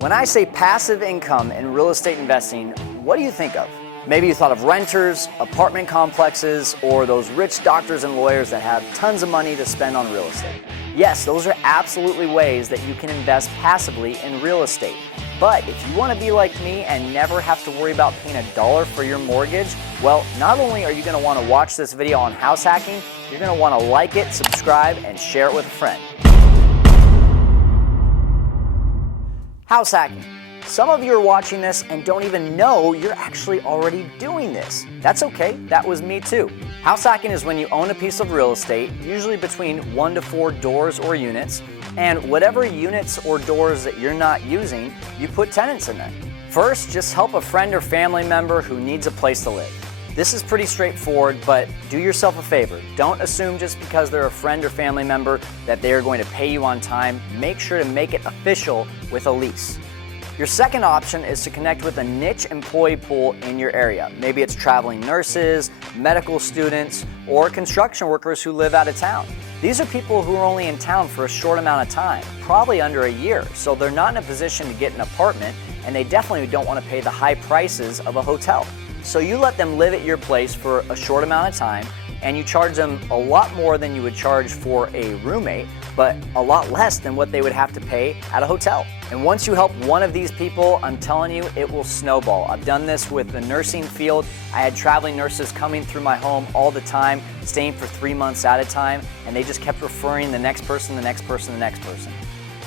When I say passive income in real estate investing, what do you think of? Maybe you thought of renters, apartment complexes, or those rich doctors and lawyers that have tons of money to spend on real estate. Yes, those are absolutely ways that you can invest passively in real estate. But if you want to be like me and never have to worry about paying $1 for your mortgage, well, not only are you going to want to watch this video on house hacking, you're going to want to like it, subscribe, and share it with a friend. House hacking. Some of you are watching this and don't even know you're actually already doing this. That's okay, that was me too. House hacking is when you own a piece of real estate, usually between 1 to 4 doors or units, and whatever units or doors that you're not using, you put tenants in there. First, just help a friend or family member who needs a place to live. This is pretty straightforward, but do yourself a favor. Don't assume just because they're a friend or family member that they are going to pay you on time. Make sure to make it official with a lease. Your second option is to connect with a niche employee pool in your area. Maybe it's traveling nurses, medical students, or construction workers who live out of town. These are people who are only in town for a short amount of time, probably under a year, so they're not in a position to get an apartment, and they definitely don't want to pay the high prices of a hotel. So you let them live at your place for a short amount of time, and you charge them a lot more than you would charge for a roommate, but a lot less than what they would have to pay at a hotel. And once you help one of these people, I'm telling you, it will snowball. I've done this with the nursing field. I had traveling nurses coming through my home all the time, staying for 3 months at a time, and they just kept referring the next person, the next person, the next person.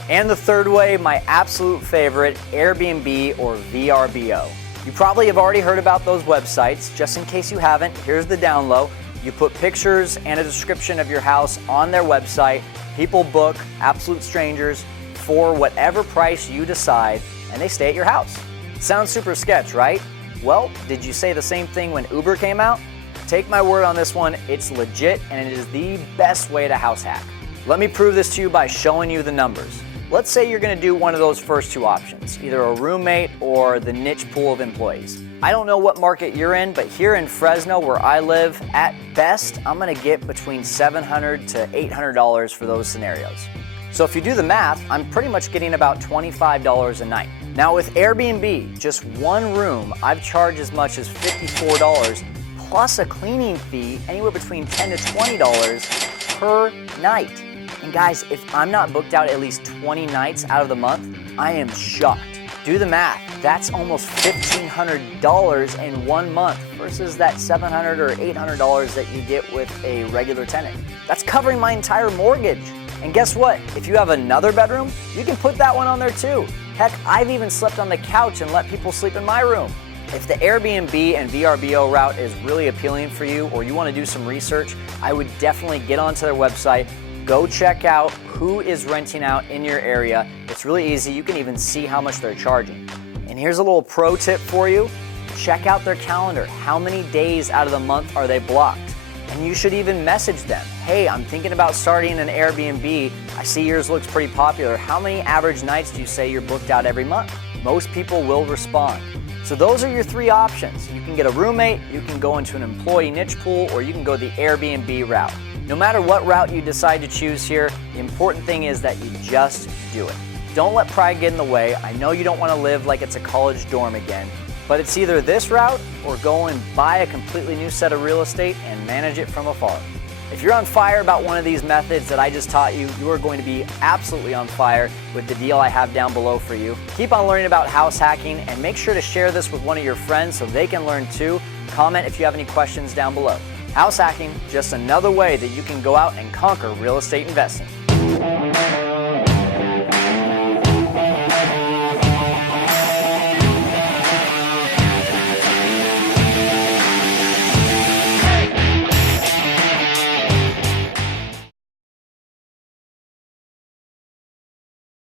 And the third way, my absolute favorite, Airbnb or VRBO. You probably have already heard about those websites. Just in case you haven't, here's the down low. You put pictures and a description of your house on their website. People book, absolute strangers, for whatever price you decide, and they stay at your house. Sounds super sketch, right? Well, did you say the same thing when Uber came out? Take my word on this one, it's legit and it is the best way to house hack. Let me prove this to you by showing you the numbers. Let's say you're going to do one of those first two options, either a roommate or the niche pool of employees. I don't know what market you're in, but here in Fresno where I live, at best, I'm going to get between $700 to $800 for those scenarios. So if you do the math, I'm pretty much getting about $25 a night. Now with Airbnb, just one room, I've charged as much as $54 plus a cleaning fee anywhere between $10 to $20 per night. And guys, if I'm not booked out at least 20 nights out of the month, I am shocked. Do the math. That's almost $1,500 in 1 month versus that $700 or $800 that you get with a regular tenant. That's covering my entire mortgage. And guess what? If you have another bedroom, you can put that one on there too. Heck, I've even slept on the couch and let people sleep in my room. If the Airbnb and VRBO route is really appealing for you or you want to do some research, I would definitely get onto their website. Go check out who is renting out in your area. It's really easy. You can even see how much they're charging. And here's a little pro tip for you. Check out their calendar. How many days out of the month are they blocked? And you should even message them. Hey, I'm thinking about starting an Airbnb. I see yours looks pretty popular. How many average nights do you say you're booked out every month? Most people will respond. So those are your three options. You can get a roommate, you can go into an employee niche pool, or you can go the Airbnb route. No matter what route you decide to choose here, the important thing is that you just do it. Don't let pride get in the way. I know you don't want to live like it's a college dorm again, but it's either this route or go and buy a completely new set of real estate and manage it from afar. If you're on fire about one of these methods that I just taught you, you are going to be absolutely on fire with the deal I have down below for you. Keep on learning about house hacking and make sure to share this with one of your friends so they can learn too. Comment if you have any questions down below. House hacking, just another way that you can go out and conquer real estate investing.